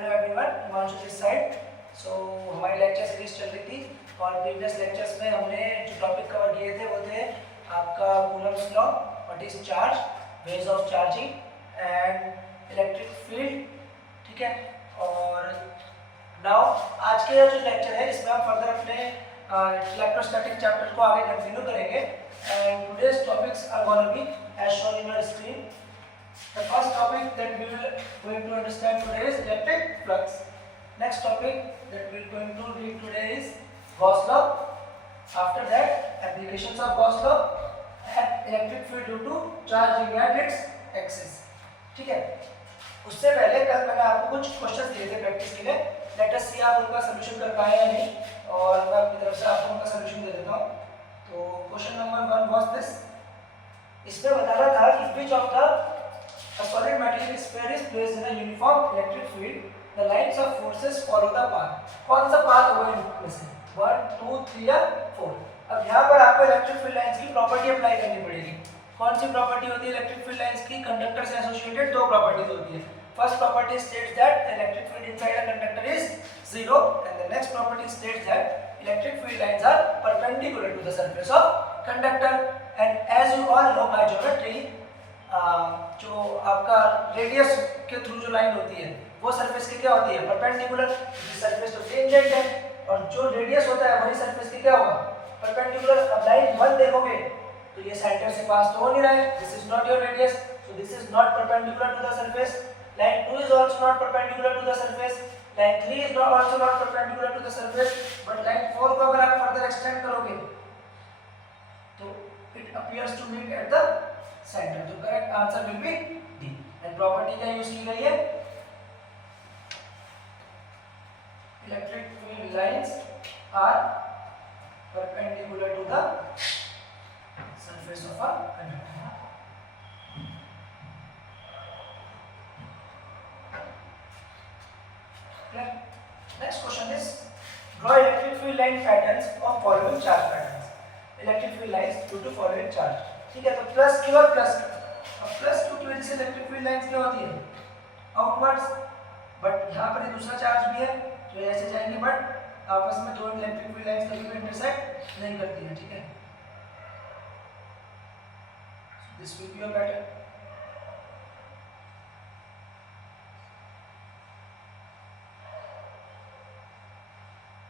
Hello everyone, Himanshu this side. So हमारी lecture series चल रही थी और प्रीवियस लेक्चर्स में हमने जो टॉपिक कवर किए थे वो थे आपका Coulomb's law, what is charge, ways of charging and electric field. ठीक है, और नाउ आज के जो लेक्चर है इसमें हम फर्दर अपने इलेक्ट्रोस्टैटिक चैप्टर को आगे कंटिन्यू करेंगे and today's topics are gonna be as shown in your screen. The first topic that we will going to understand today is electric flux. Next topic that we are going to read today is Gauss law. After that, applications of Gauss law and electric field due to charging at its axis. ठीक है, उससे पहले कल मैंने आपको कुछ questions दिए थे प्रैक्टिस के लिए। लेट अस सी आप उनका सॉल्यूशन कर पाए या नहीं, और मैं अपनी तरफ से आपको उनका सॉल्यूशन दे देता हूँ। तो क्वेश्चन नंबर 1 वाज दिस। इसमें बताना था कि which of the a solid metallic sphere is placed in a uniform electric field. The lines of forces follow the path. कौन सा पाथ होगा इनमें से? 1, 2, 3 या 4? अब यहाँ पर आपको इलेक्ट्रिक फील्ड लाइंस की प्रॉपर्टी अप्लाई करनी पड़ेगी। कौन सी प्रॉपर्टी होती है इलेक्ट्रिक फील्ड लाइंस की? कंडक्टर से एसोसिएटेड दो प्रॉपर्टीज होती है। First property states that electric field inside a conductor is 0 and the next property states that electric field lines are perpendicular to the surface of conductor and as you all know by geometry जो आपका radius के through जो line होती है वो surface की क्या होती है? परपेंडिकुलर। सरफेस तो टेंजेंट है और जो रेडियस होता है वही सरफेस की क्या होगा? परपेंडिकुलर। अब लाइन 1 देखोगे तो ये सेंटर से पास तो हो नहीं रहा है, this is not your radius, so this is not perpendicular to the surface. Line 2 is also not perpendicular to the surface, line 3 is not also not perpendicular to the surface, but line 4 को अगर आप further extend करोगे तो it appears to meet at the centre. तो correct answer will be D. And property क्या use की गई है? Electric field lines are perpendicular to the surface of a conductor. Next question is draw electric field line patterns of following charge patterns. Electric field lines due to following charge. ठीक है, तो plus Q और plus Q. अब plus Q की वजह से electric field lines क्या होती है? आउटवर्ड्स। बट यहाँ पर दूसरा चार्ज भी है जो ऐसे जाएंगे, बट आपस में दो इलेक्ट्रिक फील्ड लाइंस कभी भी इंटरसेक्ट नहीं करती है। ठीक है, this will be your pattern.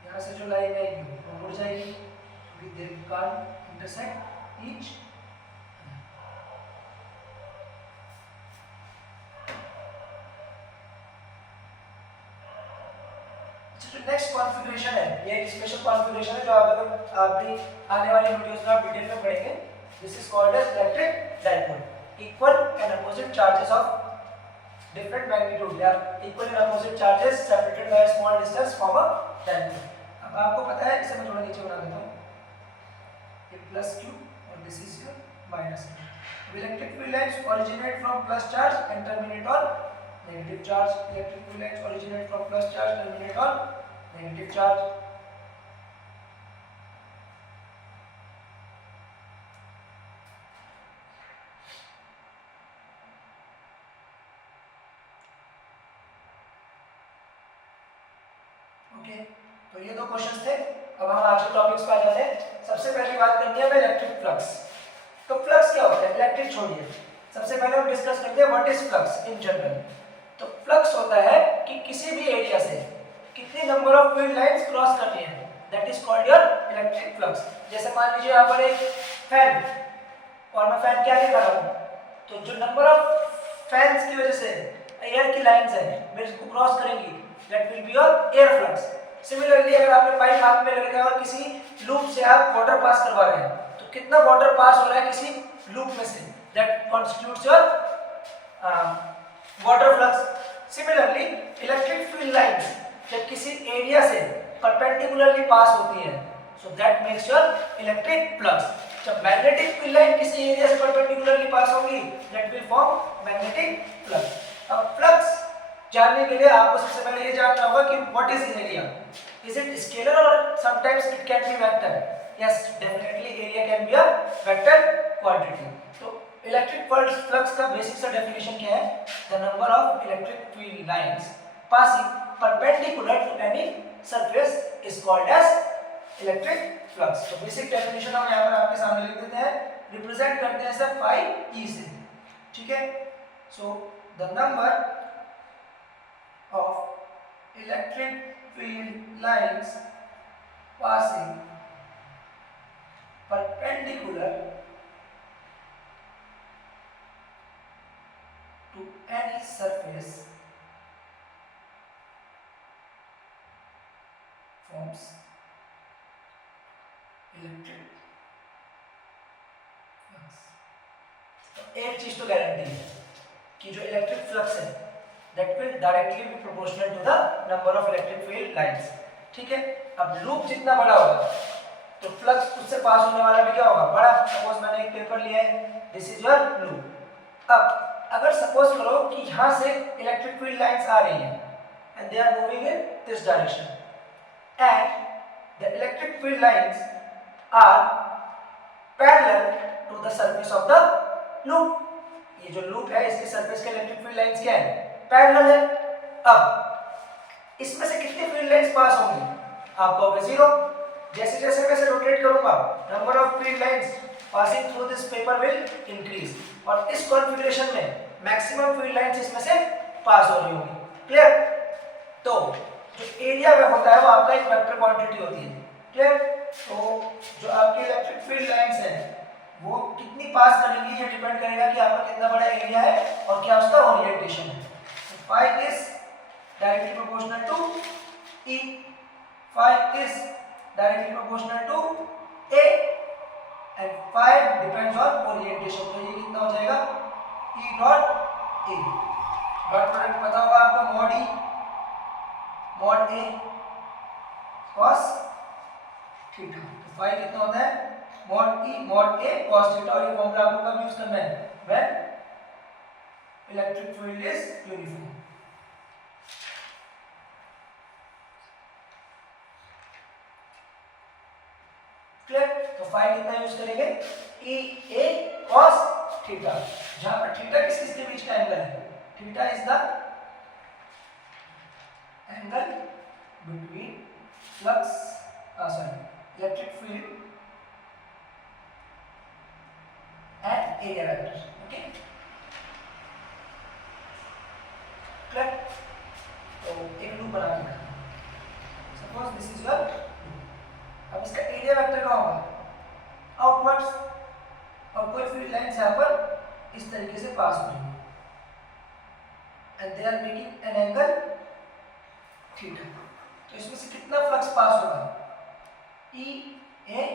यहाँ से जो लाइन आएगी वो मुड़ जाएगी क्योंकि they can't intersect each. Next configuration है, ये एक स्पेशल कॉन्फ़िगरेशन है जो आप भी आने वाली वीडियोस में आप डिटेल में पढ़ेंगे। This is called as electric dipole. Equal and opposite charges of different magnitude या equal and opposite charges separated by small distance form a dipole. अब आपको पता है, इसे मैं थोड़ा नीचे बना देता हूं, ये प्लस q और this is your minus q। Electric field lines originate from plus charge and terminate on negative charge. Electric field lines originate from plus charge terminate on negative charge. Okay, तो ये दो questions थे। अब हम आज के topics पे आ जाते हैं। सबसे पहली बात करनी है इलेक्ट्रिक फ्लक्स। तो फ्लक्स क्या होता है? इलेक्ट्रिक छोड़िए, सबसे पहले हम डिस्कस करते हैं what is flux in general. तो फ्लक्स होता है कि किसी भी एरिया से कितनी number of field lines cross कर रही है, that is called your electric flux. जैसे मान लीजिए यहाँ पर एक फैन और मैं फैन क्या लेकर रहा हूँ, तो जो नंबर ऑफ फैंस की वजह से एयर की लाइंस है मैं इसको क्रॉस करेंगी, that will be your air flux. Similarly अगर आपने पाइप हाथ में रखा है और किसी लूप से आप वाटर पास करवा रहे हैं, तो कितना वाटर पास हो रहा है किसी लूप में से, that constitutes your water flux. Similarly electric field lines जब किसी एरिया से परपेंडिकुलरली पास होती है, so that makes your electric flux. जब मैग्नेटिक फील्ड लाइन किसी एरिया से परपेंडिकुलरली पास होगी, that will form magnetic flux. अब फ्लक्स जानने के लिए आपको सबसे पहले ये जानना होगा कि what is area. Is it scalar और sometimes it can be vector? Yes, definitely area can be a vector quantity. तो इलेक्ट्रिक फ्लक्स का बेसिक सा डेफिनेशन क्या है? The number of electric field lines passing perpendicular to any surface is called as electric flux. तो basic definition हम यहाँ पर आपके सामने लिख देते हैं, रिप्रेजेंट करते हैं सर phi e से, ठीक है। So the number of electric field lines passing perpendicular to any surface forms electric flux। तो एक चीज तो गारंटी है कि जो इलेक्ट्रिक फ्लक्स है that will directly be proportional to the number of electric field lines, ठीक है। अब लूप जितना बड़ा होगा तो फ्लक्स उससे पास होने वाला भी क्या होगा, बड़ा। सपोज मैंने एक पेपर लिया है, दिस इज योर लूप। अब अगर सपोज करो कि यहाँ से इलेक्ट्रिक फील्ड लाइंस आ रही हैं and they are moving in this direction and the electric field lines are parallel to the surface of the loop. ये जो लूप है इसके सरफेस के इलेक्ट्रिक फील्ड लाइंस क्या है, पैरेलल है। अब इसमें से कितनी फील्ड लाइंस पास होंगी, आप कहोगे 0। जैसे जैसे मैं इसे रोटेट करूंगा number of field lines passing through this paper will increase, और इस कॉन्फ़िगरेशन में मैक्सिमम फील्ड लाइंस इसमें से पास हो रही होंगी। क्लियर। तो जो एरिया में होता है वो आपका एक वेक्टर क्वांटिटी होती है। क्लियर। तो जो आपकी इलेक्ट्रिक फील्ड लाइंस है वो कितनी पास करेंगी ये डिपेंड करेगा कि आपका कितना बड़ा एरिया है और क्या उसका ओरिएंटेशन है। Phi is directly proportional to E. Phi is directly proportional to A and phi depends on orientation। तो ये कितना हो जाएगा E dot A। Dot product पता होगा आपको, mod E mod A cos theta. तो phi कितना होता है mod E mod A cos theta, और ये फॉर्मूला आपको कब यूज करना है, when electric field is uniform। Clear. तो phi कितना यूज करेंगे, E A cos थीटा, जहां पर थीटा किसके बीच का एंगल है, theta is the angle between flux electric field and area vector. Okay clear. तो एक लूप बना के सपोज दिस इज योर, अब इसका एरिया वेक्टर क्या होगा, आउटवर्ड्स, और कोई फील्ड लाइंस यहाँ पर इस तरीके से पास हो रही है and they are making an angle theta. तो इसमें से कितना फ्लक्स पास होगा, E A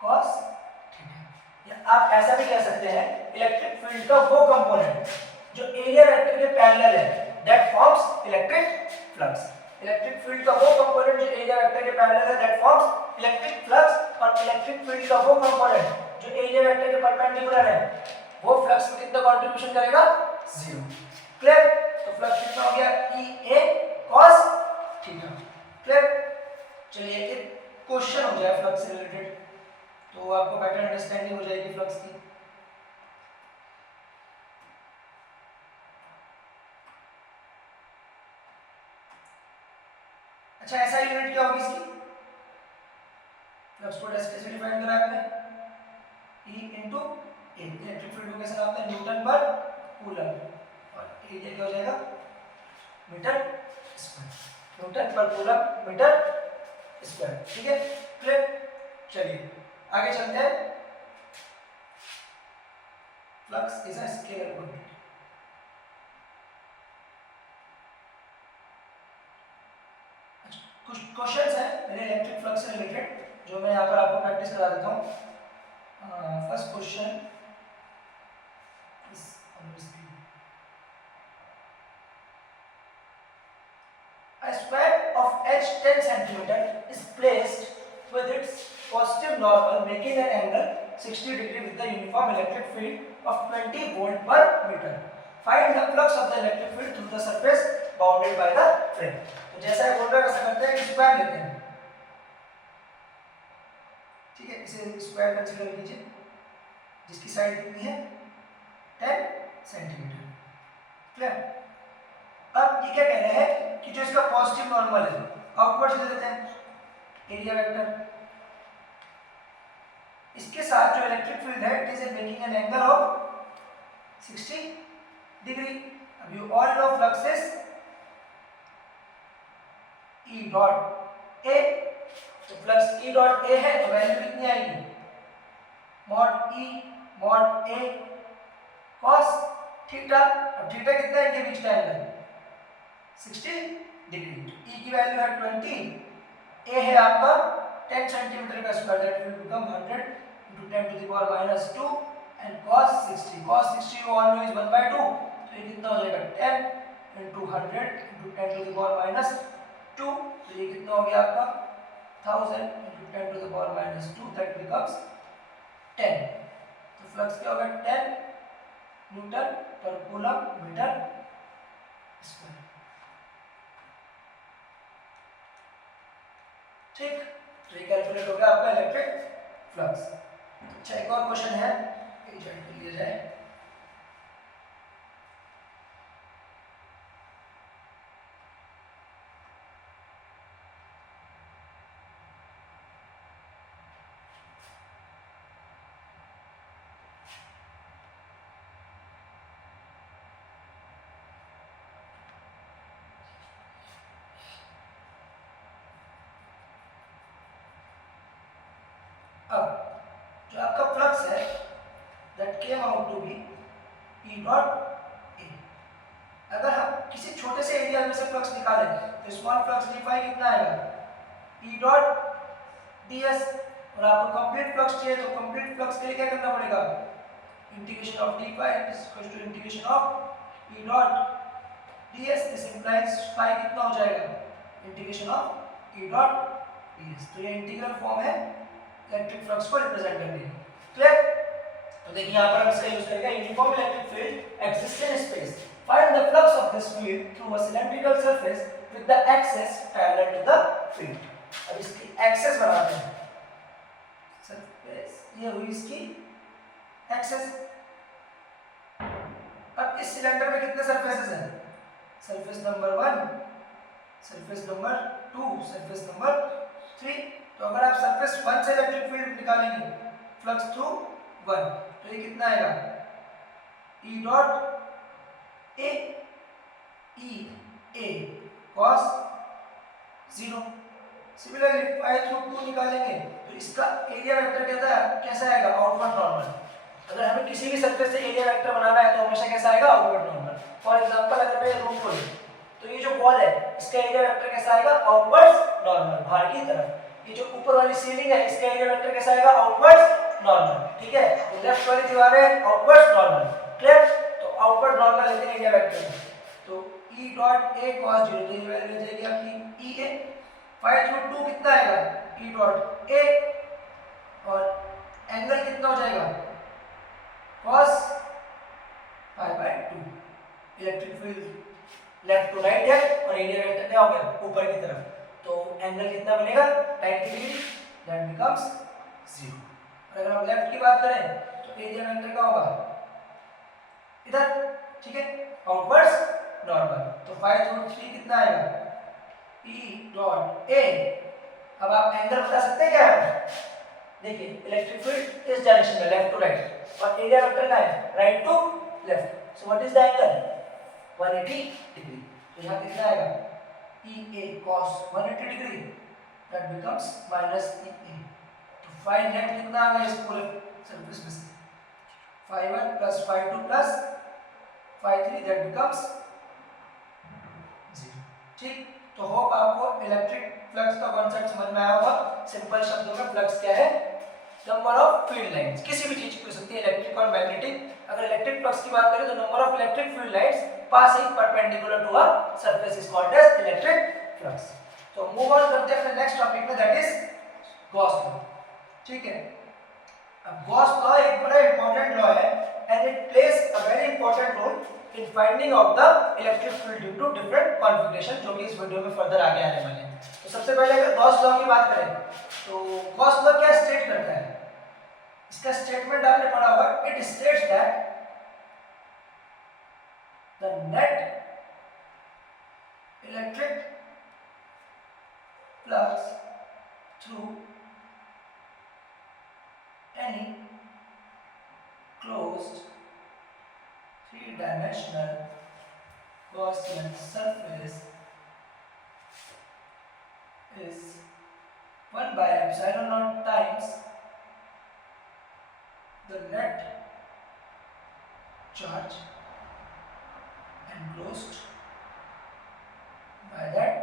cos थीटा। या आप ऐसा भी कह सकते हैं इलेक्ट्रिक फील्ड का वो कंपोनेंट जो एरिया वेक्टर के पैरेलल है that forms electric flux. Electric field का वो कंपोनेंट जो एरिया वेक्टर के पैरेलल है दैट फॉर्म्स इलेक्ट्रिक फ्लक्स, और इलेक्ट्रिक फील्ड का वो कंपोनेंट जो एरिया वेक्टर के परपेंडिकुलर है वो फ्लक्स में कितना कंट्रीब्यूशन करेगा, 0। क्लियर। तो फ्लक्स कितना हो गया, E A cos theta. Clear. चलिए एक क्वेश्चन हो जाए फ्लक्स से रिलेटेड तो आपको बेटर अंडरस्टैंडिंग हो जाएगी फ्लक्स की। अच्छा ऐसा यूनिट क्या होगी इसकी, फ्लक्स को कैसे डिफाइन करा आपने, E into A। Electric field को कैसे नापते हैं, न्यूटन पर कूलम, और एरिया क्या हो जाएगा, मीटर स्क्वायर, न्यूटन पर कूलम मीटर स्क्वायर। ठीक है क्लियर। चलिए आगे चलते हैं। Flux is a scalar quantity. कुछ क्वेश्चंस हैं मेरे इलेक्ट्रिक फ्लक्स से रिलेटेड जो मैं यहाँ पर आपको प्रैक्टिस करा देता हूँ। First question A square of h 10 centimeter is placed with its positive normal making an angle 60 degree with the uniform electric field of 20 volt per meter. Find the flux of the electric field through the surface bounded by the frame. तो जैसा बोल रहा है वैसा करते हैं, square लेते हैं। ठीक है, इसे स्क्वायर कंसीडर कीजिए जिसकी साइड कितनी है 10 सेंटीमीटर। क्लियर। अब ये क्या कह रहे हैं पॉजिटिव नॉर्मल है, आउटवर्ड ले लेते हैं एरिया वेक्टर। इसके साथ जो इलेक्ट्रिक फील्ड है it is making an angle of 60 degree. अब you all know flux is E dot A, तो फ्लक्स E डॉट A है तो वैल्यू कितनी आएगी, mod E mod A cos theta. अब थीटा कितना है इनके बीच का एंगल 60 डिग्री। E की वैल्यू है 20, A है आपका 10 सेंटीमीटर का square, that will become 100 into 10 to the power minus 2 and cos 60 you all know is 1/2, तो ये कितना हो जाएगा 10 into 100 into 10 to the power minus 2, तो ये कितना हो गया आपका 1000 into 10 to the power minus 2, that becomes 10। तो फ्लक्स क्या होगा 10 न्यूटन पर कूलम मीटर स्क्वायर। ठीक, तो ये कैलकुलेट हो गया आपका इलेक्ट्रिक फ्लक्स। अच्छा, एक और क्वेश्चन है, ये ज्वाइन कर लिया जाए। अब जो आपका फ्लक्स है that came out to be E dot A, अगर हम किसी छोटे से एरिया में से फ्लक्स निकालें तो स्मॉल फ्लक्स डिफाई कितना आएगा E डॉट ds, और आपको कंप्लीट फ्लक्स चाहिए तो कंप्लीट फ्लक्स के लिए क्या करना पड़ेगा, integration of d phi is equal to integration of E dot ds। This implies phi कितना हो जाएगा integration of E dot ds। तो ये इंटीग्रल फॉर्म है इलेक्ट्रिक फ्लक्स को रिप्रेजेंट करने के। क्लियर? तो देखिए यहां पर हम इसका यूज करेंगे uniform electric field exist in space, find the flux of this field through a cylindrical surface with the axis parallel to the field. अब इसकी एक्सिस बनाते हैं, सरफेस ये हुई इसकी एक्सिस। अब इस सिलेंडर में कितने सरफेसेस हैं, surface number 1, surface number 2, surface number 3। तो अगर आप सरफेस 1 से इलेक्ट्रिक फील्ड निकालेंगे फ्लक्स थ्रू 1, तो ये कितना आएगा E dot A, E A cos 0। Similarly phi through 2 निकालेंगे तो इसका एरिया वेक्टर कैसा आएगा आउटवर्ड नॉर्मल। अगर हमें किसी भी सरफेस से एरिया वेक्टर बनाना है तो हमेशा कैसा आएगा आउटवर्ड नॉर्मल। फॉर एग्जांपल अगर मैं रूम को लूं तो ये जो वॉल है इसका एरिया वेक्टर कैसा आएगा आउटवर्ड नॉर्मल, बाहर की तरफ। ये जो ऊपर वाली सीलिंग है इसका एरिया वेक्टर कैसा आएगा आउटवर्ड नॉर्मल। ठीक है, तो लेफ्ट वाली दीवार है आउटवर्ड नॉर्मल। क्लियर? तो आउटवर्ड नॉर्मल लेते हैं एरिया वेक्टर में, तो E डॉट A cos 0, तो ये वैल्यू हो जाएगी आपकी EA। phi थ्रू 2 कितना आएगा E डॉट A, और एंगल कितना हो जाएगा cos π/2। Electric field left to right है और एरिया वेक्टर क्या हो गया ऊपर की तरफ, तो एंगल कितना बनेगा 90 डिग्री, दैट बिकम्स 0। अगर हम लेफ्ट की बात करें तो एरिया वेक्टर क्या होगा इधर, ठीक है, आउटवर्ड्स नॉर्मल। तो 5/3 कितना आएगा E डॉट A। अब आप एंगल बता सकते हैं क्या, देखिए इलेक्ट्रिक फील्ड इस डायरेक्शन में लेफ्ट टू राइट और एरिया वेक्टर का है right to left, so what is the angle 180 degree. तो यहाँ कितना आएगा EA cos 180 degree, that becomes minus EA। तो phi नेट कितना आ गया इस पूरे सरफेस में से, phi1 plus phi2 plus phi3, that becomes 0। ठीक, तो होप आपको इलेक्ट्रिक फ्लक्स का कॉन्सेप्ट समझ में आया होगा। सिंपल शब्दों में फ्लक्स क्या है, नंबर ऑफ फील्ड लाइंस, किसी भी चीज की हो सकती है इलेक्ट्रिक और मैग्नेटिक। अगर इलेक्ट्रिक फ्लक्स की बात करें तो number of electric field lines passing perpendicular to a surface is called as electric flux। तो मूव ऑन करते हैं अपने नेक्स्ट टॉपिक में, दैट इज गॉस लॉ। ठीक है, अब गॉस लॉ एक बड़ा इंपॉर्टेंट लॉ है and it place a very important role in finding out the electric field due to different configuration, जो कि इस वीडियो में फर्दर आगे आने वाले हैं। तो सबसे पहले अगर गॉस लॉ की बात करें तो गॉस लॉ क्या स्टेट करता है, इसका स्टेटमेंट आपने पढ़ा होगा, it states that the net electric flux through any closed three-dimensional Gaussian surface is 1 by epsilon naught times the net charge enclosed by that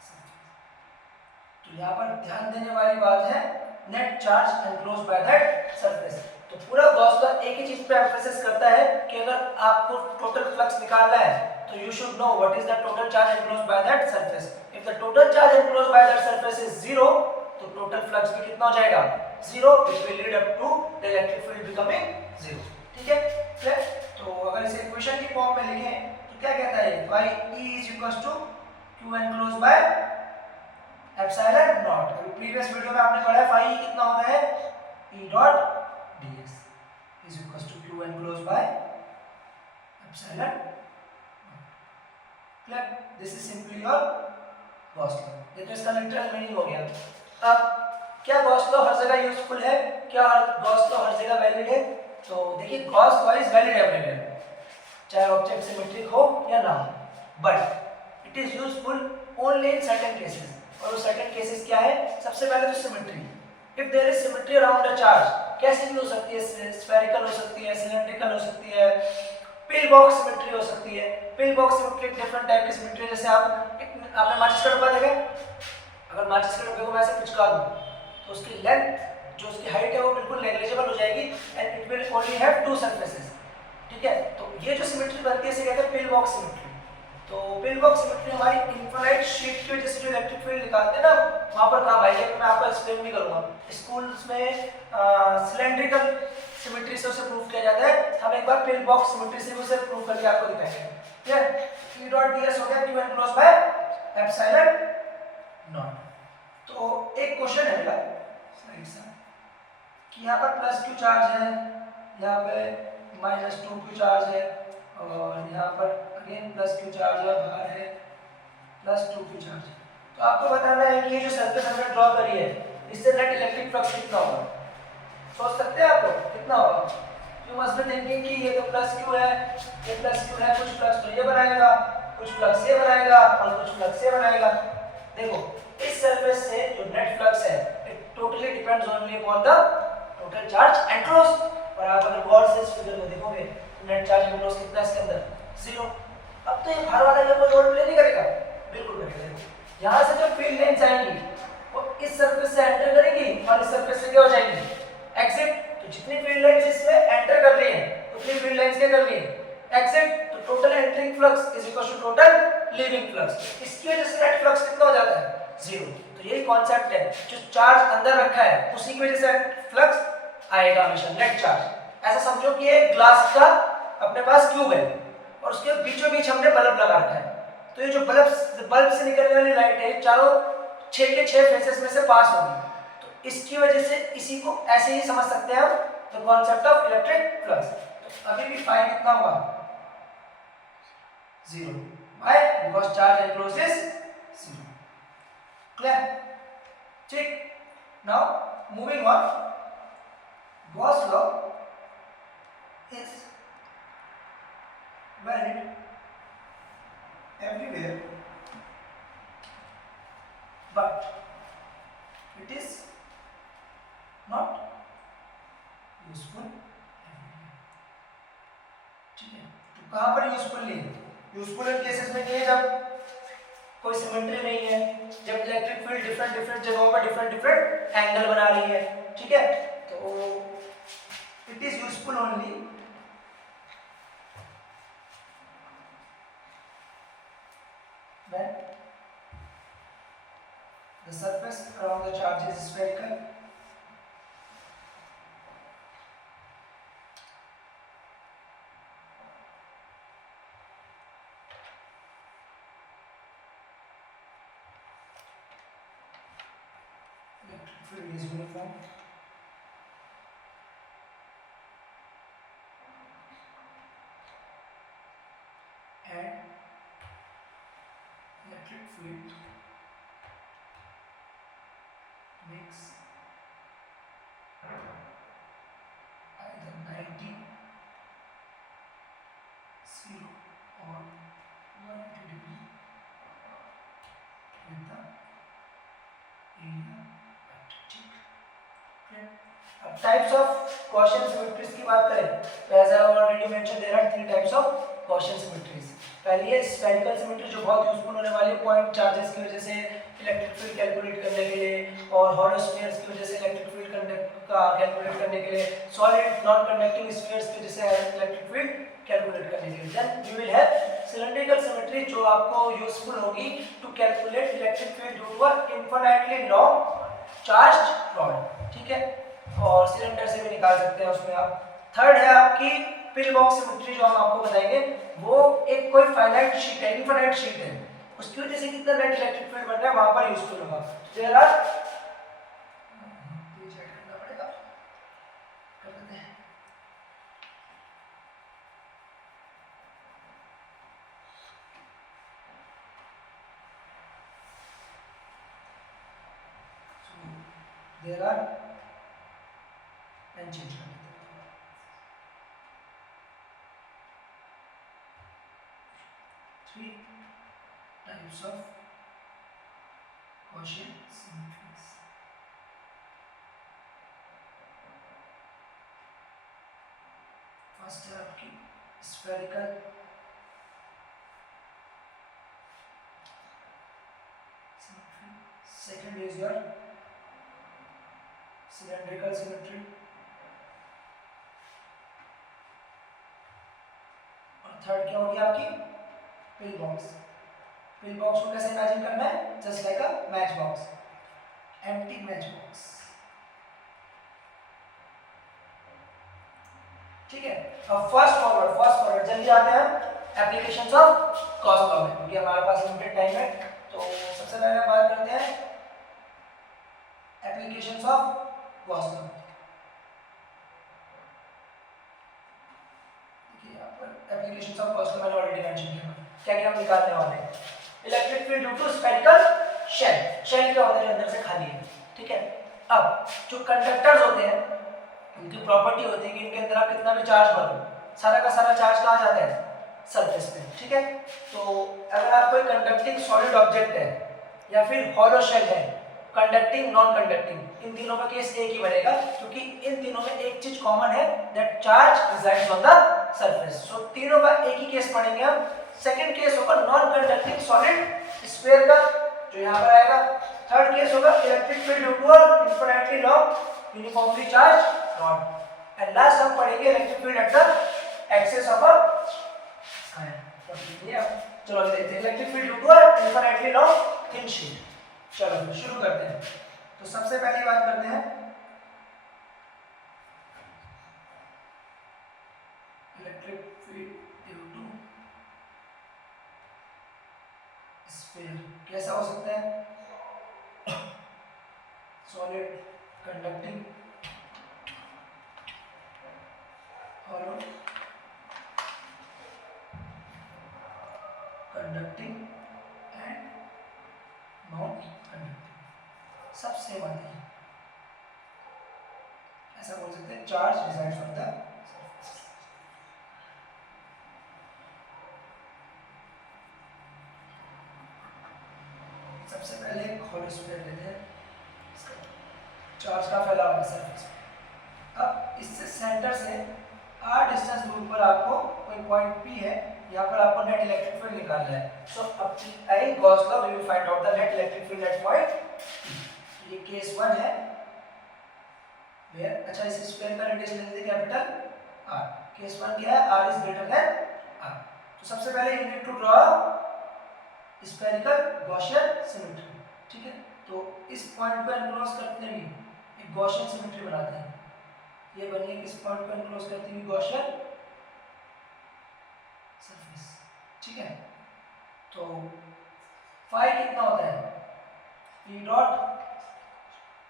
surface. तो यहाँ पर ध्यान देने वाली बात है net charge enclosed by that surface. तो पूरा गॉस लॉ एक ही चीज पे एम्फेसिस करता है कि अगर आपको टोटल फ्लक्स निकालना है तो you should know what is the total charge enclosed by that surface. If the total charge enclosed by that surface is 0 तो टोटल फ्लक्स भी कितना हो जाएगा 0, which will lead up to the electric field becoming 0। ठीक है clear? तो अगर इसे इक्वेशन की फॉर्म में लिखें तो क्या कहता है y E q enclosed bye epsilon not. अभी प्रीवियस वीडियो में आपने पढ़ा है फाई कितना होता है E dot ds is equals to q enclosed by epsilon। clear? This is simply your Gauss law। ये तो इसका लिटरल मीनिंग हो गया। अब क्या गॉस लॉ हर जगह यूजफुल है? क्या गॉस लॉ हर जगह वैलिड है? तो देखिए Gauss law is valid everywhere, चाहे ऑब्जेक्ट सिमेट्रिक हो या ना हो, but it is useful only in certain cases. और वो सर्टेन केसेस क्या है? सबसे पहले तो symmetry. If there is symmetry around a charge, कैसे भी हो सकती है, स्फेरिकल हो सकती है, सिलेंड्रिकल हो सकती है, पिल बॉक्स सिमेट्री हो सकती है। Pill box symmetry different type की सिमेट्री, जैसे आपने माचिस का डब्बा देखा है? अगर माचिस के डब्बे को मैं ऐसे पिचका दूं तो उसकी लेंथ जो उसकी हाइट है वो बिल्कुल नेग्लिजिबल हो जाएगी and it will only have to surfaces. ठीक है, तो ये जो सिमेट्री बनती है इसे कहते हैं पिल बॉक्स सिमेट्री। तो पिल बॉक्स सिमेट्री हमारी इनफाइनाइट शीट की वजह से जो इलेक्ट्रिक फील्ड निकालते हैं ना वहां पर काम आएगी। मैं आपको एक्सप्लेन भी करूंगा। स्कूल्स में सिलेंड्रिकल सिमेट्री से उसे प्रूव किया जाता है, हम एक बार पिल बॉक्स सिमेट्री से उसे प्रूव करके आपको दिखाएंगे। ठीक है, E डॉट ds हो गया q enclosed bye epsilon naught. तो एक क्वेश्चन है मेरा स्लाइड सा कि यहाँ पर प्लस क्यू चार्ज है, यहाँ पे माइनस 2q चार्ज है और यहाँ पर अगेन प्लस क्यू चार्ज है, बाहर है प्लस 2q चार्ज है। तो आपको बताना है कि ये जो सरफेस हमने ड्रॉ करी है इससे नेट इलेक्ट्रिक फ्लक्स कितना होगा। सोच सकते हैं आप लोग कितना होगा? यू मस्ट बी थिंकिंग कि ये तो प्लस क्यू है, ये प्लस क्यू है, कुछ फ्लक्स तो ये बनाएगा, कुछ फ्लक्स ये बनाएगा और कुछ फ्लक्स ये बनाएगा। देखो इस सरफेस से जो नेट फ्लक्स है it totally depends only upon the total charge enclosed. और आप अगर गौर से इस फिगर को देखोगे तो नेट चार्ज एनक्लोज्ड कितना है इसके अंदर? 0। अब तो ये बाहर वाला ये कोई रोल प्ले नहीं करेगा, बिल्कुल करेगा। देखो यहां से जो फील्ड लाइंस आएंगी वो इस सरफेस से एंटर करेंगी और इस सरफेस से क्या हो जाएंगी? एग्जिट। तो जितनी फील्ड लाइंस इसमें एंटर कर रही हैं उतनी फील्ड लाइंस क्या कर रही हैं? एग्जिट। तो total entering flux is equal to total leaving flux. इसकी वजह से नेट फ्लक्स कितना हो जाता है? 0। तो यही कॉन्सेप्ट है, जो चार्ज अंदर रखा है उसी की वजह से फ्लक्स आएगा हमेशा, नेट चार्ज। ऐसा समझो कि एक ग्लास का अपने पास क्यूब है और उसके बीचों बीच हमने बल्ब लगा रखा है। तो ये जो बल्ब से निकलने वाली लाइट है चारों 6 के 6 फेसेस में से पास होगी। तो इसकी वजह से इसी को ऐसे ही समझ सकते हैं हम, the concept of electric flux. तो अभी भी फाई कितना होगा? 0। Why? Because charge encloses 0। Clear? ठीक। Now moving on, Gauss law is valid everywhere but it is not useful everywhere। ठीक है, तो कहां पर यूजफुल नहीं है? यूजफुल इन केसेस में नहीं है जब कोई सिमेट्री नहीं है, जब इलेक्ट्रिक फील्ड डिफरेंट जगहों पर डिफरेंट एंगल बना रही है। ठीक है, तो it is useful only when the surface around the charge is spherical electric field is uniform and electric field makes either 90, 0 or 180 degree with the area vector. ठीक है। अब टाइप्स ऑफ गॉसियन सिमेट्रीज की बात करें तो as I already mention there are 3 types of Gaussian symmetries. पहली है spherical symmetry जो बहुत यूजफुल होने वाली है पॉइंट चार्जेस की वजह से इलेक्ट्रिक फील्ड कैलकुलेट करने के लिए और हॉलो स्फीयर्स की वजह से इलेक्ट्रिक फील्ड का कैलकुलेट करने के लिए, सॉलिड नॉन कंडक्टिंग स्फीयर्स की वजह से इलेक्ट्रिक फील्ड कैलकुलेट करने के लिए। Then we will have cylindrical symmetry जो आपको यूजफुल होगी to calculate electric field due to infinitely long charged rod. ठीक है, और सिलेंडर से भी निकाल सकते हैं उसमें आप। थर्ड है आपकी पिल बॉक्स सिमेट्री जो हम आपको बताएंगे, वो एक कोई फाइनाइट शीट है, इनफिनिट शीट है, उसकी वजह से कितना नेट इलेक्ट्रिक फील्ड बन रहा है वहां पर यूजफुल होगा। देयर आर करना पड़ेगा, कर देते हैं। देयर आर एंड चेंज कर देते हैं। 3 types of Gaussian symmetries. First है आपकी spherical symmetry, second is your cylindrical symmetry और थर्ड क्या होगी आपकी पिल बॉक्स। पिल बॉक्स को कैसे इमेजिन करना है, just like a match box, empty match box. ठीक है, अब फर्स्ट फॉरवर्ड जल्दी आते हैं एप्लीकेशंस ऑफ गॉस लॉ में, क्योंकि हमारे पास लिमिटेड टाइम है। तो सबसे पहले हम बात करते हैं एप्लीकेशंस ऑफ गॉस लॉ। देखिए यहाँ पर एप्लीकेशंस ऑफ गॉस लॉ मैंने ऑलरेडी मेंशन किया। क्या क्या हम निकालने वाले हैं, electric field due to spherical shell. Shell क्या होता है जो अंदर से खाली है। ठीक है, अब जो कंडक्टर्स होते हैं उनकी प्रॉपर्टी होती है कि इनके अंदर आप कितना भी चार्ज भरो, सारा का सारा चार्ज कहाँ जाता है, सरफेस पे। ठीक है, तो अगर आप कोई कंडक्टिंग सॉलिड ऑब्जेक्ट है या फिर हॉलो शेल है, कंडक्टिंग नॉन कंडक्टिंग, इन तीनों का केस एक ही बनेगा, क्योंकि इन तीनों में एक चीज कॉमन है, that charge resides on the surface. So तीनों का एक ही केस पढ़ेंगे हम। सेकंड केस होगा नॉन कंडक्टिंग सॉलिड स्फीयर का, जो यहाँ पर आएगा। थर्ड केस होगा electric field due to infinitely long uniformly charge rod. And last हम पढ़ेंगे electric field at the axis of a चलो देखते हैं electric field due to infinitely long thin sheet. चलो शुरू करते हैं। तो सबसे पहले बात करते हैं electric field due to sphere कैसा हो सकता है, solid conducting hollow conducting and non conducting, सब सेम आते हैं। ऐसा बोल सकते हैं charge resides on the surface. सबसे पहले एक हॉलो स्फीयर लेते हैं, चार्ज का फैला हुआ है सरफेस पे। अब इससे सेंटर से r डिस्टेंस दूर पर आपको कोई पॉइंट P है, यहाँ पर आपको नेट इलेक्ट्रिक फील्ड निकालना है। So apply Gauss law we will find out the net electric field at point P। ये केस 1 है वेयर, अच्छा इस स्फीयर का रेडियस ले लेते हैं कैपिटल R। केस 1 क्या है, r is greater than R। तो सबसे पहले you need to draw spherical Gaussian symmetry. ठीक है, तो इस पॉइंट को एनक्लोज करते हुए एक गॉसियन सिमेट्री बनाते हैं। ये बनी है किस पॉइंट को एनक्लोज करती हुई गॉसियन सरफेस। ठीक है, तो फाई कितना होता है, P dot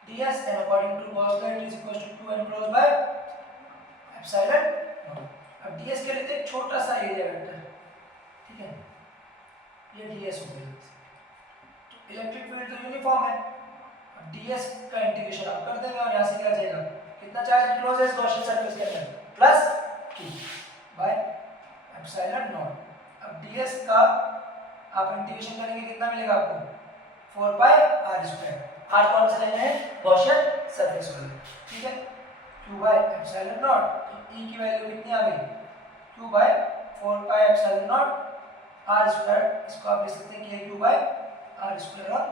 ds and according to Gauss law it is equal to 2 enclosed by epsilon naught। अब ds के लिए एक छोटा सा एरिया वेक्टर। ठीक है, ये ds हो गया। तो इलेक्ट्रिक फील्ड तो यूनिफॉर्म है, ds का इंटीग्रेशन आप कर देंगे और यहाँ से क्या आ जाएगा, कितना चार्ज इनक्लोज है इस गॉसियन सरफेस के अंदर, plus q by epsilon naught. अब ds का आप इंटीग्रेशन करेंगे कितना मिलेगा आपको 4 पाई r स्क्वायर। r कौन सा लेना है, गॉसियन सरफेस वाला, ठीक है। q बाय एप्सिलॉन नॉट, तो e की वैल्यू कितनी आ गई, q by 4 pi epsilon naught r square, इसको आप लिख सकते हैं कि q बाय r स्क्वायर और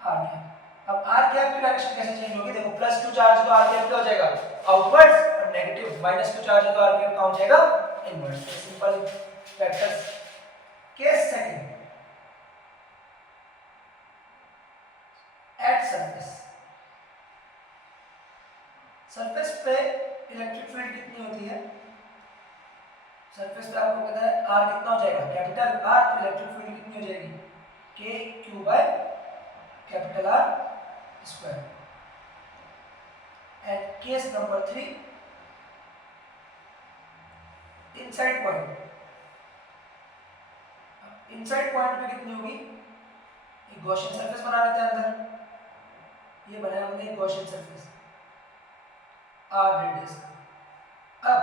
r कैप। अब r कैप की डायरेक्शन कैसे चेंज होगी, देखो प्लस q चार्ज है तो r कैप क्या हो जाएगा, आउटवर्ड्स, और नेगेटिव माइनस q चार्ज है तो r कैप कहाँ हो जाएगा, inverse. Simple vectors. Case second, at surface, surface पे इलेक्ट्रिक फील्ड कितनी होती है, सरफेस पे आपको पता है r कितना हो जाएगा, कैपिटल R, तो इलेक्ट्रिक फील्ड कितनी हो जाएगी, k q by capital R square. And case number 3, inside point, inside point पे कितनी होगी, एक गॉसियन सरफेस बना लेते हैं अंदर, ये बनाया हमने एक गॉसियन सरफेस r रेडियस। अब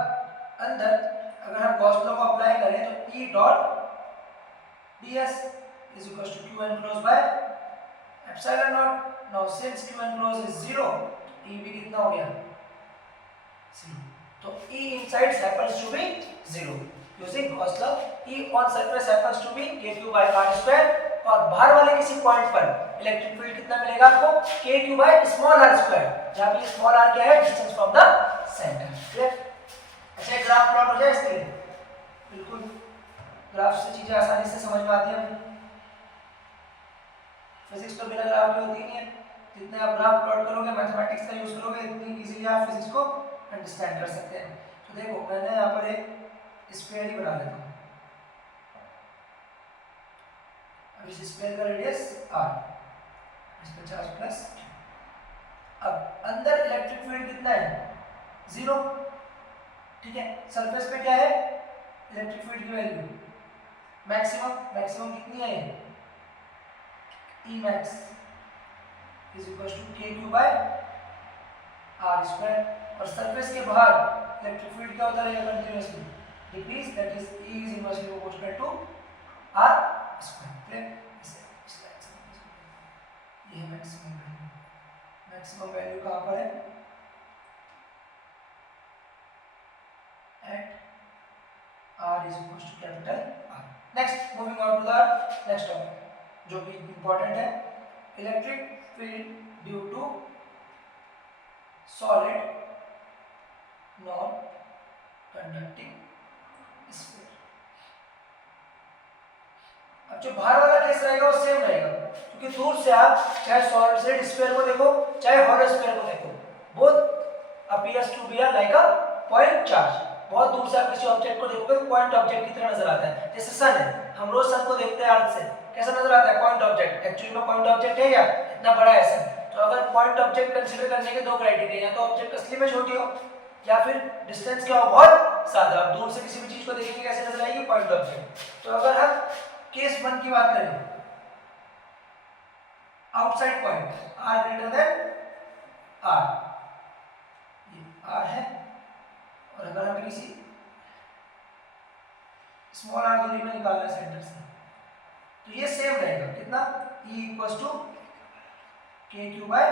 अंदर अगर हम गॉस लॉ को अप्लाई करें तो E dot ds is equals to q enclosed by epsilon naught। now since q enclosed is 0, E भी कितना हो गया 0, तो E inside happens to be 0 using Gauss law। E on surface happens to be kq by r square, और बाहर वाले किसी point पर इलेक्ट्रिक फील्ड कितना मिलेगा आपको, kq by small r square, जहां पे स्मॉल r क्या है, distance from the centre. Clear. अच्छा एक ग्राफ प्लॉट हो जाए इसके लिए, बिल्कुल ग्राफ से चीजें आसानी से समझ में आती हैं। फिजिक्स तो बिना ग्राफ के होती नहीं है, जितने आप ग्राफ प्लॉट करोगे, मैथमेटिक्स का यूज करोगे, इतनी इजीली आप फिजिक्स को अंडरस्टैंड कर सकते हैं। तो देखो मैंने यहाँ पर एक स्फीयर ही बना लेता हूँ, अब इस स्फीयर का रेडियस r, इस पे चार्ज प्लस। अब अंदर इलेक्ट्रिक फील्ड कितना है, 0, ठीक है। सरफेस पे क्या है, इलेक्ट्रिक फील्ड की वैल्यू मैक्सिमम, मैक्सिमम कितनी है, E max is equals to kq by r square, और सरफेस के बाहर इलेक्ट्रिक फील्ड क्या होता रहेगा, continuously decrease, that is E is inversely proportional to r square। Clear. ये मैक्सिमम वैल्यू, मैक्सिमम वैल्यू कहाँ पर है, at r is equals to capital R। Next moving on to the next topic जो कि important है, electric field due to solid non conducting sphere. अब जो बाहर वाला केस रहेगा वो सेम रहेगा, क्योंकि दूर से आप चाहे सॉलिड स्फीयर को देखो चाहे हॉलो स्फीयर को देखो, both appears to be like a point charge. बहुत दूर से आप किसी ऑब्जेक्ट को देखोगे तो पॉइंट ऑब्जेक्ट की तरह नजर आता है, जैसे सन है, हम रोज सन को देखते हैं अर्थ से, कैसा नजर आता है, पॉइंट ऑब्जेक्ट। एक्चुअली में पॉइंट ऑब्जेक्ट है क्या, इतना बड़ा है सन। तो अगर पॉइंट ऑब्जेक्ट कंसीडर करने के दो क्राइटेरिया, या तो ऑब्जेक्ट असली में छोटी हो या फिर डिस्टेंस क्या हो बहुत ज्यादा। आप दूर से किसी भी चीज को देखेंगे कैसे नजर आएगी, पॉइंट ऑब्जेक्ट। तो अगर हम केस 1 की बात करें, outside point r greater than r, ये r है, और अगर हमें किसी स्मॉल r दूरी में निकालना है सेंटर से, तो ये सेम रहेगा, कितना E equals to kq by,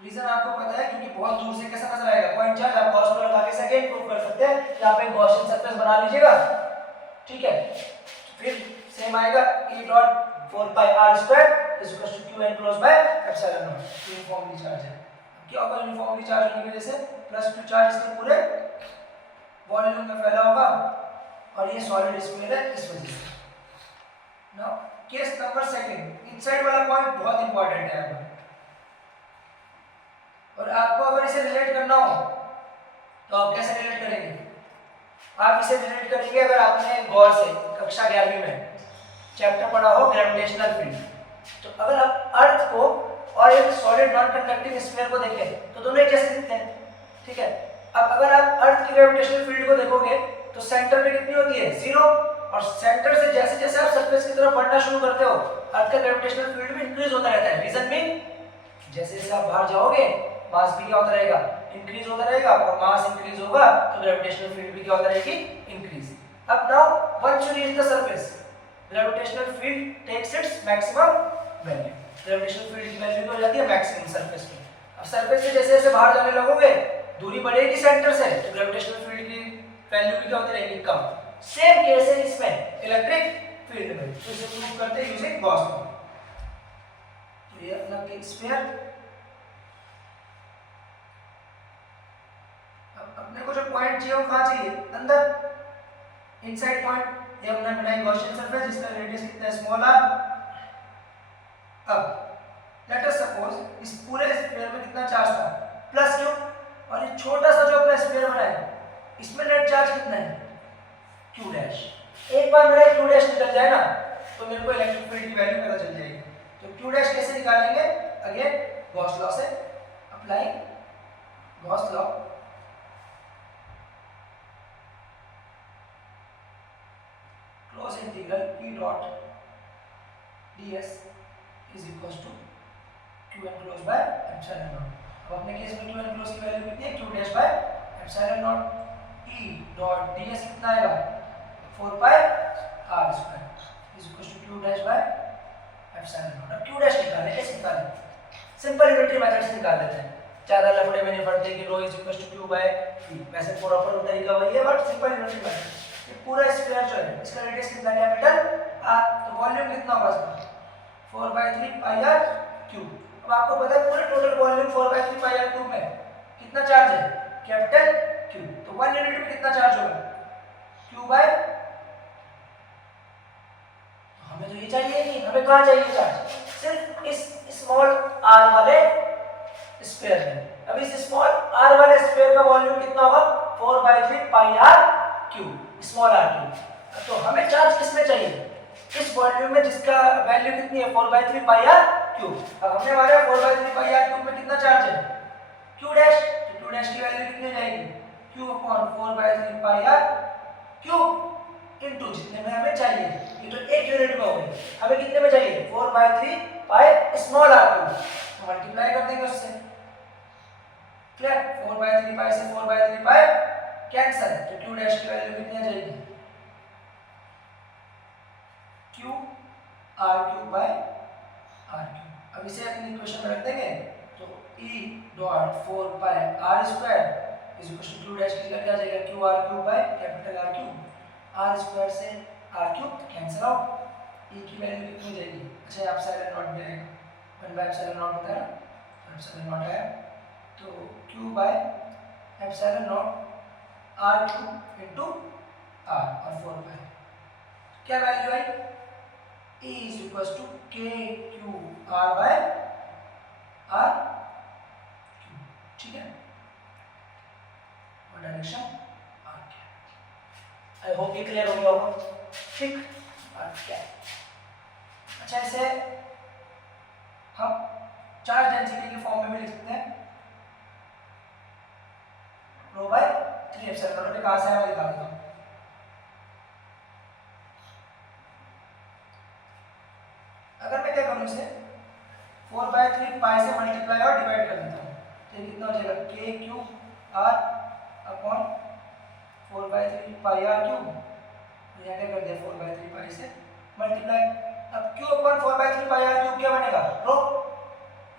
region आपको पता है क्योंकि बहुत दूर से कैसा नजर आएगा, पॉइंट चार्ज। आप गॉस लॉ लगा के सेकंड प्रूव कर सकते हैं, यहाँ पे गॉसियन सरफेस बना लीजिएगा, ठीक है। फिर सेम आएगा E dot 4 pi r square is equals to q enclose by epsilon naught. Uniformly charge है, क्या होगा, यूनिफॉर्मली चार्ज होने की वजह से प्लस q चार्ज इसके पूरे वॉल्यूम में फैला होगा, और ये सॉलिड स्फीयर है इस वजह से। Now case number second, inside वाला पॉइंट बहुत इंपॉर्टेंट है यहाँ, और आपको अगर इसे रिलेट करना हो तो आप कैसे रिलेट करेंगे, आप इसे रिलेट करेंगे अगर आपने गौर से कक्षा 11वीं में चैप्टर पढ़ा हो ग्रेविटेशनल फील्ड। तो अगर आप अर्थ को और एक सॉलिड नॉन कंडक्टिंग स्फीयर को देखें तो दोनों एक जैसे दिखते हैं, ठीक है। अब अगर आप अर्थ की ग्रेविटेशनल फील्ड को देखोगे तो सेंटर पे कितनी होती है, 0, और सेंटर से जैसे जैसे आप सरफेस की तरफ बढ़ना भागना शुरू करते हो अर्थ का ग्रेविटेशनल फील्ड भी इंक्रीज होता रहता है। रीजन भी जैसे जैसे आप बाहर जाओगे मास भी क्या होता रहेगा, इंक्रीज होता रहेगा, और मास इंक्रीज होगा तो ग्रेविटेशनल फील्ड भी क्या होता रहेगी, इंक्रीज। अब now once you reach the surface gravitational field takes its maximum value. Gravitational field की वैल्यू हो जाती है मैक्सिमम सरफेस की। अब सरफेस से जैसे जैसे बाहर जाने लगोगे दूरी बढ़ेगी सेंटर से तो ग्रेविटेशनल फील्ड की वैल्यू भी क्या होती रहेगी, कम। सेम केस है इसमें इलेक्ट्रिक फील्ड में, तो इसे प्रूव करते हैं यूजिंग गॉस लॉ। तो ये अपना एक स्फीयर, अब अपने को जो पॉइंट चाहिए वो कहां चाहिए, अंदर इनसाइड पॉइंट। ये हमने बनाई गॉसियन सरफेस जिसका रेडियस कितना है, स्मॉल आर। अब लेट अस सपोज इस पूरे स्फीयर में कितना चार्ज था, प्लस क्यू, और ये छोटा सा जो अपना स्फीयर बना है इसमें नेट चार्ज कितना है, क्यू डैश। एक बार मेरा क्यू डैश निकल जाए ना तो मेरे को इलेक्ट्रिक फील्ड की वैल्यू पता चल जाएगी। तो क्यू डैश कैसे निकालेंगे, अगेन गॉस लॉ से, applying Gauss law. Close integral E dot ds is equal to Q enclose by epsilon naught. अब अपने केस में क्यू एनक्लोज की वैल्यू कितनी है, q dash by epsilon naught. E dot ds कितना आएगा, 4 pi r square is equal to q dash by epsilon naught. अब q dash निकालने कैसे निकालें, सिंपल यूनिटरी मेथड से निकाल देते हैं, ज्यादा लफड़े में नहीं पड़ते कि rho is equal to q by v। वैसे प्रॉपर तरीका वही है बट सिंपल यूनिटरी मेथड। ये पूरा स्फीयर जो है इसका रेडियस कितना, कैपिटल r, तो वॉल्यूम कितना होगा इसका, 4/3 पाई r क्यूब। अब आपको पता है पूरे टोटल वॉल्यूम 4/3 पाई r क्यूब में कितना चार्ज है, कैपिटल Q। तो 1 यूनिट में कितना चार्ज होगा, Q बाय, हमें तो ये चाहिए नहीं, हमें कहाँ चाहिए चार्ज, सिर्फ इस स्मॉल r वाले स्फीयर में। अब इस स्मॉल r वाले स्फीयर का वॉल्यूम कितना होगा, 4/3 पाई r cube, small r cube. तो हमें चार्ज किस में चाहिए, इस वॉल्यूम में जिसका वैल्यू कितनी है, 4/3 पाई r क्यूब। अब हमने हमारे 4/3 पाई r क्यूब में कितना चार्ज है, q डैश, तो q डैश की वैल्यू कितनी जाएगी, q अपॉन 4/3 पाई r क्यूब इनटू जितने में हमें चाहिए। ये तो एक यूनिट में हो गई, हमें कितने में चाहिए, 4/3 पाई स्मॉल r क्यूब, तो मल्टीप्लाई कर देंगे उससे, क्लियर। 4/3 पाई से 4/3 पाई कैंसिल, तो q डैश की वैल्यू कितनी आ जाएगी, q r cube by r cube. अब इसे अपनी इक्वेशन में रख देंगे तो E dot 4 pi r square is equal to q dash की जगह क्या आ जाएगा, q r cube by capital R cube, r square से r cube cancel out, E की वैल्यू कितनी हो जाएगी, अच्छा एप्सिलॉन नॉट में आएगा, 1 बाय एप्सिलॉन नॉट होता है ना, तो एप्सिलॉन नॉट है तो q by epsilon naught r cube into r और 4 पाई, क्या value I, E is equals to k q r by r q, ठीक है, और डायरेक्शन r क्या, आई होप ये क्लियर हो गया होगा, ठीक। r क्या, अच्छा इसे हम चार्ज डेंसिटी के फॉर्म में भी लिख सकते हैं, रो बाय 3 एप्सिलॉन नॉट। कहां से है मैं दिखा देता हूं, अगर मैं क्या करूं इसे 4/3 पाई से मल्टीप्लाई और डिवाइड कर देता हूं तो ये कितना हो जाएगा, k क्यूब r अपॉन 4/3 पाई r क्यूब, यहाँ क्या कर दिया 4/3 पाई से मल्टीप्लाई। अब q अपॉन 4/3 पाई r क्यूब क्या बनेगा, रो,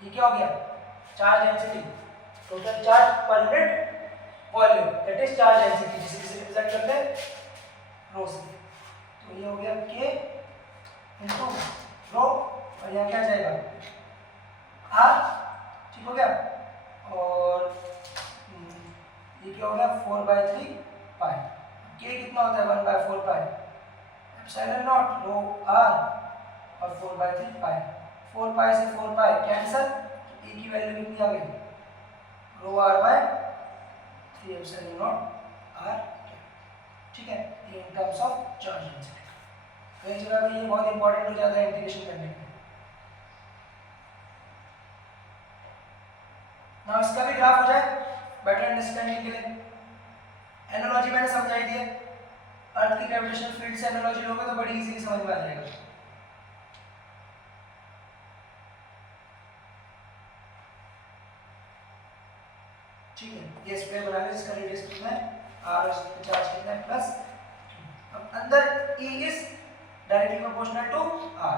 ये क्या हो गया, charge density, total charge per unit volume that is charge density, जिसे किसे रिप्रेजेंट करते हैं रो से। तो ये हो गया k इनटू रो, और यहाँ क्या जाएगा r, ठीक हो गया, और ये क्या हो गया 4/3 पाई, k कितना होता है 1/4 pi epsilon naught rho r और 4/3 पाई, 4 पाई से 4 पाई कैंसिल, e की वैल्यू कितनी आ गई, rho r by 3 epsilon naught r, ठीक है, ये in terms of charge density. कई जगह पे ये बहुत इंपॉर्टेंट हो जाता है इंटीग्रेशन करने में। नाउ इसका भी ग्राफ हो जाए बेटर अंडरस्टैंडिंग के लिए, एनालॉजी मैंने समझाई दी है, अर्थ की ग्रेविटेशनल फील्ड से एनालॉजी लोगे तो बड़ी इजीली समझ में आ जाएगा। ठीक है, ये स्क्वायर बना लें, इसका रेडियस कितना है r, चार्ज कितना है प्लस। अब अंदर E is directly proportional to r,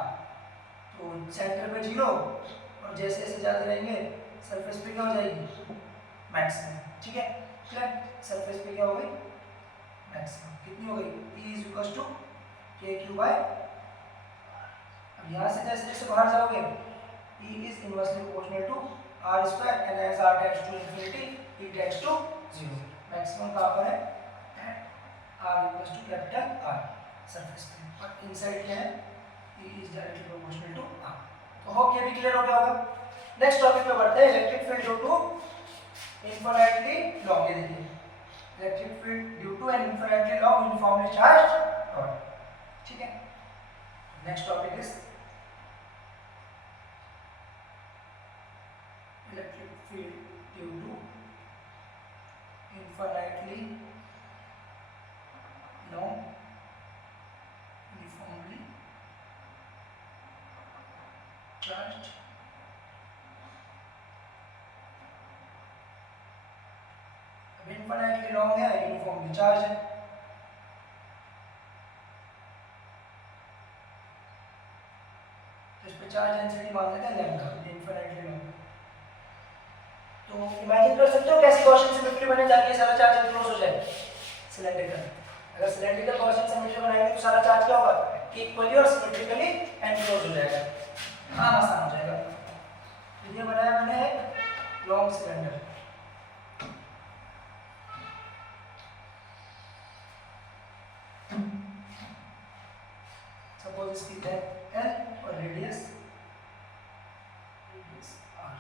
तो सेंटर पे 0 और जैसे जैसे जाते रहेंगे सरफेस पे क्या हो जाएगी मैक्सिमम। ठीक है, क्लियर, सरफेस पे क्या हो गई मैक्सिमम, कितनी हो गई E is equal to kq by. अब यहाँ से जैसे जैसे बाहर जाओगे E is inversely proportional to r square and as r tends to infinity E tends to 0। Maximum कहाँ पर है r equals to capital R surface पे, और इनसाइड क्या है E is directly proportional to r। तो होप ये भी क्लियर हो गया होगा। नेक्स्ट टॉपिक पे बढ़ते हैं, electric field due to infinitely long. ये देखिए, electric field due to an infinitely long uniformly charged rod. ठीक है, next topic is electric field due to infinitely long uniformly charged अब infinitely long है, uniformly charge है, तो इस पे चार्ज डेंसिटी मान लेते हैं लैम्डा, इनफिनिटली लॉन्ग। तो इमेजिन कर सकते हो कैसे गॉसियन सिमेट्री बने जाके सारा चार्ज एनक्लोज हो जाए सिलेंड्रिकल। अगर सिलेंड्रिकल गॉसियन सिमेट्री बनाएंगे तो सारा चार्ज क्या होगा इक्वली और सिमेट्रिकली एनक्लोज हो जाएगा, काम आसान हो जाएगा। तो ये बनाया मैंने एक लॉन्ग सिलेंडर, सपोज इसकी लेंथ L और रेडियस R।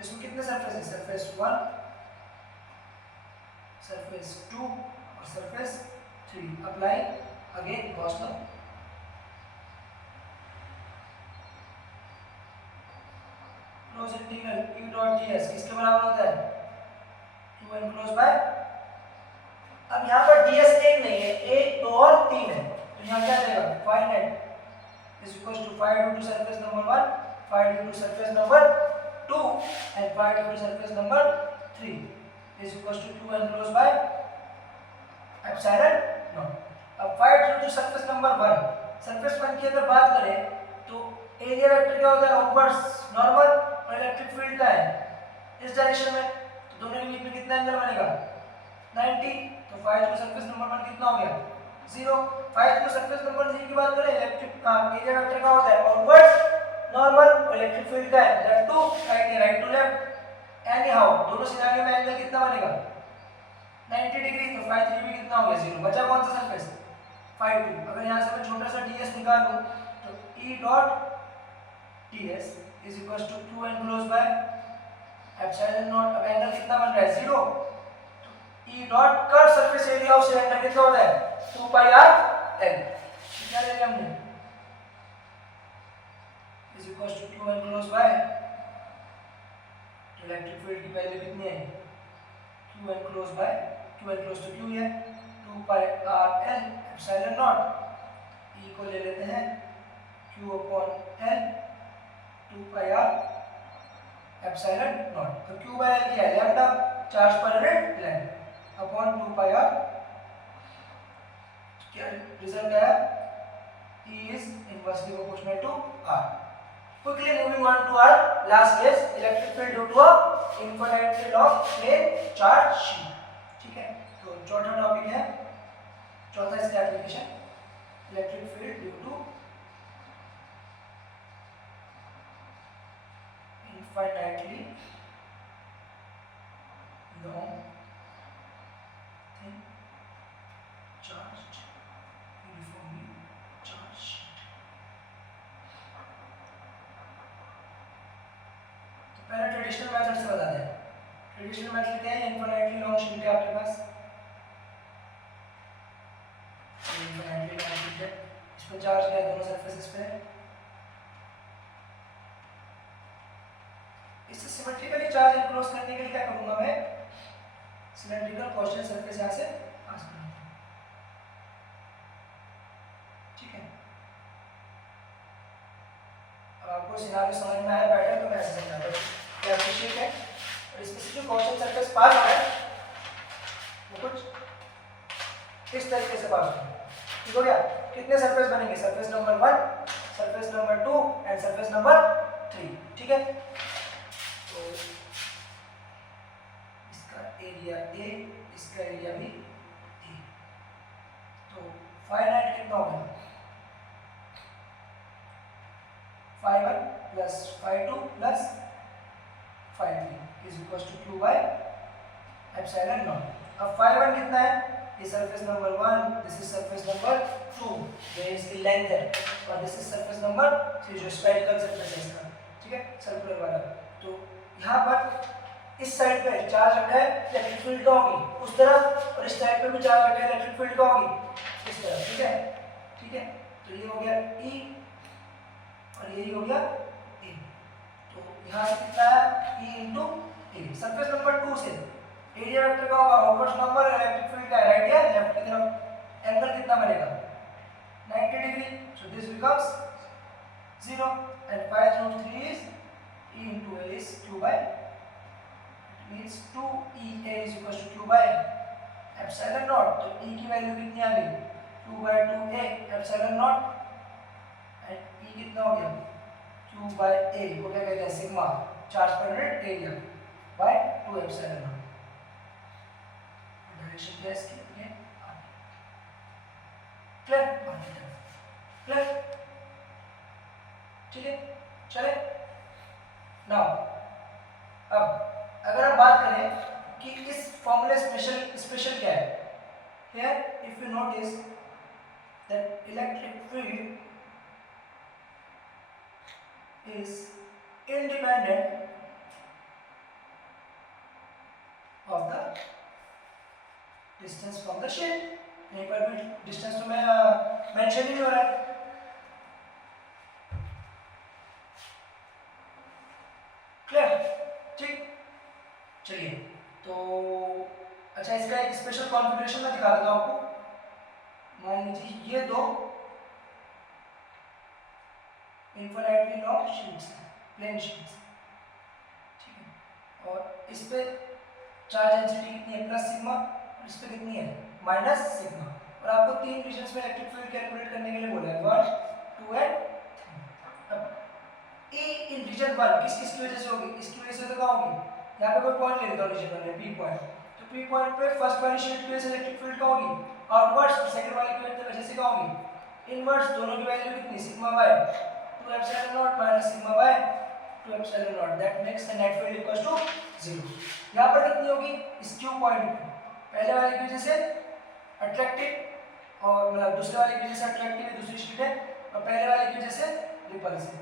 इसमें कितने सरफेस है, सरफेस 1, सरफेस 2 और surface 3। Apply again Gauss law. Close integral E dot ds किसके बराबर होता है 2 एनक्लोज बाय। अब यहाँ पर ds एक नहीं है, 1 2 और 3 है, तो यहाँ क्या जाएगा phi net is equal to phi due to surface number 1, phi due to surface number 2 and phi due to surface number 3 is equals to 2 enclosed by epsilon naught। अब phi due to surface number 1, surface 1 की अगर बात करें तो area vector क्या होता है outwards normal, और इलेक्ट्रिक फील्ड का है इस डायरेक्शन में, तो दोनों के बीच में कितना एंगल बनेगा 90। तो फाई ड्यू सरफेस नंबर 1 कितना हो गया 0। फाई ड्यू सरफेस नंबर 3 की बात करें, इलेक्ट्रिक एरिया वेक्टर का होता है आउटवर्ड्स नॉर्मल, इलेक्ट्रिक फील्ड का है left to right to left. Anyhow दोनों सिनेरियो में एंगल कितना बनेगा 90 डिग्री, तो फाई 3 भी कितना हो गया 0। बचा कौन सा सरफेस फाई 2। अगर यहाँ से मैं छोटा सा ds निकालूं तो E dot ds is equal to 2 enclose by epsilon naught. अब एंगल कितना बन रहा है 0, तो E dot curve surface area of cylinder कितना होता है 2 पाई r l। क्या ले लिया हमने is equal to 2 enclose by, electric field की वैल्यू कितनी है q enclose by, q enclose तो q है 2 pi r l epsilon naught. E को ले लेते हैं q upon l 2 pi r epsilon naught. तो q बाय l क्या है lambda, charge per unit length, upon 2 pi r। क्या रिजल्ट आया E is inversely proportional to r। Quickly moving on to our last case, electric field due to a infinitely long plane charge sheet। ठीक है, तो चौथा topic है, चौथा इसका application electric field due to infinitely long thin charged uniformly charged sheet। तो पहले traditional method से बता दें। ट्रेडिशनल मेथड क्या है, इनफिनिटली लॉन्ग शीट है आपके पास, इनफिनिटली लॉन्ग शीट है, इसमें चार्ज क्या है दोनों सरफेसेस पे। इससे सिमेट्रिकली चार्ज एनक्लोज करने के लिए क्या करूंगा मैं सिलेंड्रिकल गॉसियन सरफेस यहां से पास करूंगा। ठीक है, अब आपको सिनेरियो समझ में आया बैठा तो मैं ऐसे समझाता हूं। क्या शीट है और इसमें से जो गॉसियन सरफेस पास हो रहा है वो कुछ इस तरीके से पास हो रहा है। ठीक हो गया? कितने सरफेस बनेंगे? Surface number 1, surface number 2 and surface number 3। ठीक है, तो इसका एरिया ए, इसका एरिया भी ए, तो फाइनाइट कितना होगा? phi 1 plus phi 2 plus phi 3 is equals to q by epsilon naught। अब phi 1 कितना है? ये surface number 1, this is surface number 2, ये इसकी लेंथ है, और दिस इज सरफेस नंबर 3 जो स्फेरिकल सरफेस है इसका। ठीक है, सर्कुलर वाला। तो यहाँ पर इस साइड पे चार्ज रखा है, इलेक्ट्रिक फील्ड का होगी उस तरफ, और इस साइड पे भी चार्ज रखा है, इलेक्ट्रिक फील्ड का होगी इस तरफ। ठीक है, ठीक है, तो ये हो गया E और यही हो गया ए। तो यहाँ से कितना है? E इंटू ए। सरफेस नंबर 2 से एरिया वेक्टर का होगा आउटवर्ड नंबर, इलेक्ट्रिक फील्ड का राइट या लेफ्ट की तरफ, एंगल कितना बनेगा? 90 degree. So this becomes 0 and pi through 3 is E into A is q by, it means 2EA is equals to q by epsilon naught। तो E की value कितनी आ गई? 2 by 2A epsilon naught, and E कितना हो गया? q by A को क्या कहते हैं? Sigma, charge per unit area, by 2 epsilon naught. Direction क्या है इसकी? ये क्लियर? क्लियर? ठीक है, चले नाउ। अब अगर हम बात करें कि इस फॉर्मूले स्पेशल क्या है, here if you notice that electric field is independent of the distance from the sheet। यहीं पर भी डिस्टेंस तो मैं मेंशन ही नहीं हो रहा है। क्लियर? ठीक, चलिए तो अच्छा, इसका एक स्पेशल कॉन्फ़िगरेशन मैं दिखा देता हूँ आपको। मान लीजिए ये दो इनफाइनाइटली लॉन्ग शीट्स हैं, प्लेन शीट्स। ठीक है, और इस पे चार्ज डेंसिटी कितनी है? प्लस सिग्मा, और इस पे कितनी है? Minus sigma. और आपको तीन रीजन्स में इलेक्ट्रिक फील्ड कैलकुलेट करने के लिए बोला है, 1, 2 एंड 3। अब E इन रीजन 1 किस किस की वजह से होगी? इसकी वजह से तो क्या होगी? यहाँ पे कोई पॉइंट ले लेता हूँ रीजन 1 में, P पॉइंट। तो P पॉइंट पे फर्स्ट वाली शीट की वजह से इलेक्ट्रिक फील्ड क्या होगी? आउटवर्ड्स। और सेकंड वाली की वजह से क्या होगी? इनवर्ड्स। दोनों की वैल्यू कितनी? Sigma by 2 epsilon naught minus sigma by 2 epsilon naught, that makes the net field equals to 0। यहाँ पर कितनी होगी? इस Q पॉइंट पे पहले वाले की वजह से अट्रैक्टिव, और मतलब दूसरे वाले की वजह से अट्रैक्टिव है दूसरी शीट है, और पहले वाले की वजह से repulsive.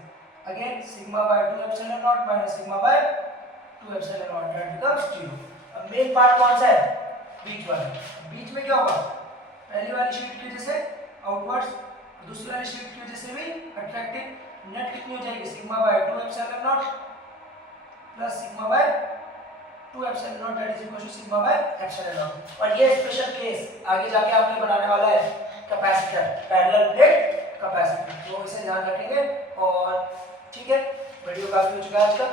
Again sigma by 2 epsilon naught minus sigma by 2 epsilon naught, that becomes 0। अब मेन पार्ट कौन सा है? बीच वाला। बीच में क्या होगा? पहली वाली शीट की वजह से आउटवर्ड्स, दूसरी वाली शीट की वजह से भी अट्रैक्टिव। नेट कितनी हो जाएगी? Sigma by 2 epsilon naught plus sigma by 2 epsilon naught, that is equal to sigma by epsilon naught. और ये स्पेशल केस आगे जाके आपने बनाने वाला है कैपेसिटर, पैरेलल प्लेट कैपेसिटर, तो इसे ध्यान रखेंगे। और ठीक है, वीडियो काफी हो चुका है आज का।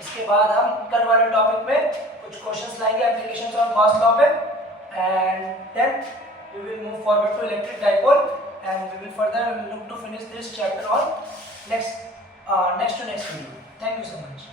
इसके बाद हम कल वाले टॉपिक में कुछ क्वेश्चंस लाएंगे एप्लीकेशंस ऑफ गॉस लॉ पे, and then we will move forward to electric dipole, and we will further look to finish this chapter on next to next video। Thank you so much।